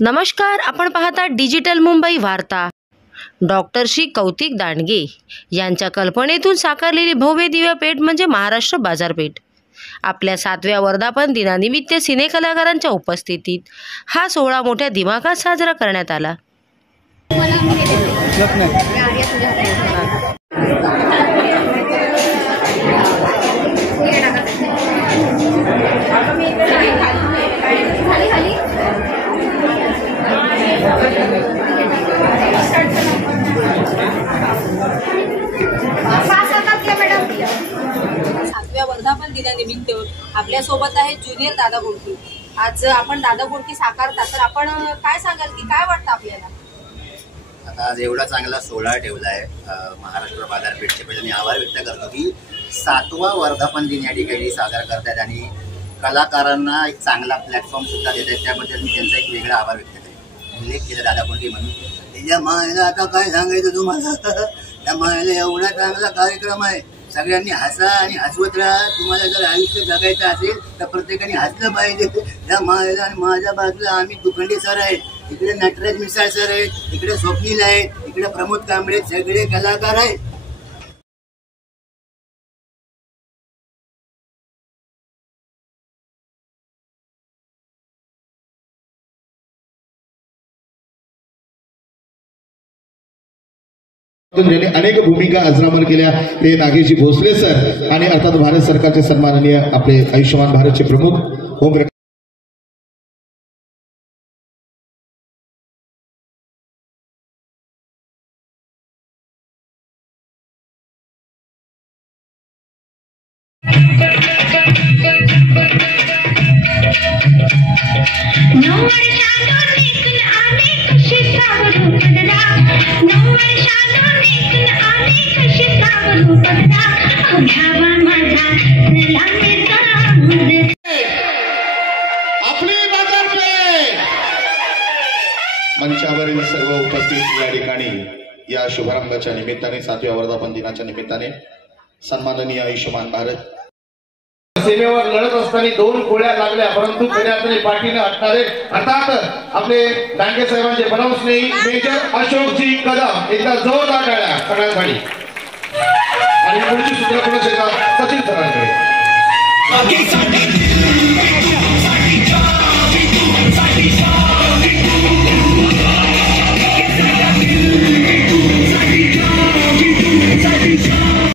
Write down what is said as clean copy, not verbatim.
नमस्कार, आपण पाहता डिजिटल मुंबई वार्ता। डॉक्टर श्री कौतिक दांडगे यांच्या कल्पनेतून साकारलेली भव्य दिव्य पेठ म्हणजे महाराष्ट्र बाजारपेठ। आपल्या 7व्या वर्धापन दिनानिमित्त सिने कलाकारांच्या उपस्थितीत हा सोहळा मोठ्या दिमाखात साजरा करण्यात आला। वर्धापन दिनानिमित्त आपल्या सोबत आहे ज्युनियर दादा बोडके। आज आपण दादा बोडके साकारता, तर आपण काय सांगाल की काय वाटतं आपल्याला? आता आज एवढा चांगला सोहळा ठेवला आहे महाराष्ट्र बाजारपेठचे, पहिले मी आभार व्यक्त करतो की 7वा वर्धापन दिन या ठिकाणी साजरा करतात आणि कलाकारांना एक चांगला प्लॅटफॉर्म सुद्धा देत आहेत। त्याबद्दल मी त्यांचा एक वेगळा आभार व्यक्त करतो। उल्लेख केला दादा बोडके म्हणून। त्याच्या मायला आता काय सांगायचं तुम्हाला, त्या मायला एवढा चांगला कार्यक्रम आहे। सगळ्यांनी हसा आणि हसवत राहा। तुम्हाला जर आयुष्य जगायचं असेल तर प्रत्येकाने हसलं पाहिजे। त्या मायला आणि माझ्या बाजूला आम्ही दुखंडे सर आहेत, इकडे नटराज मिसाळ सर आहेत, इकडे स्वप्नील आहेत, इकडे प्रमोद कांबळे, सगळे कलाकार आहेत। ज्यांनी अनेक भूमिका अजरामर केल्या ते नागेशजी भोसले सर आणि अर्थात भारत सरकारचे सन्माननीय आपले आयुष्यमान भारतचे प्रमुख ओम मंचावरील सर्व उपस्थित या ठिकाणी या शुभारंभाच्या निमित्ताने 7व्या वर्धापन दिनाच्या निमित्ताने सन्माननीय आयुष्यमान भारत सीमेवर लढत असताना 2 गोळ्या लागल्या, परंतु कड्यातले पाठीने हटणारे अर्थात आपले दांडगे साहेबांचे बनवस्नेही मेजर अशोकजी कदम, एकदा जोरदार टाळ्या सगळ्यांसाठी। आणि पुढची सूत्रपुरुष सचिन सरांकडे।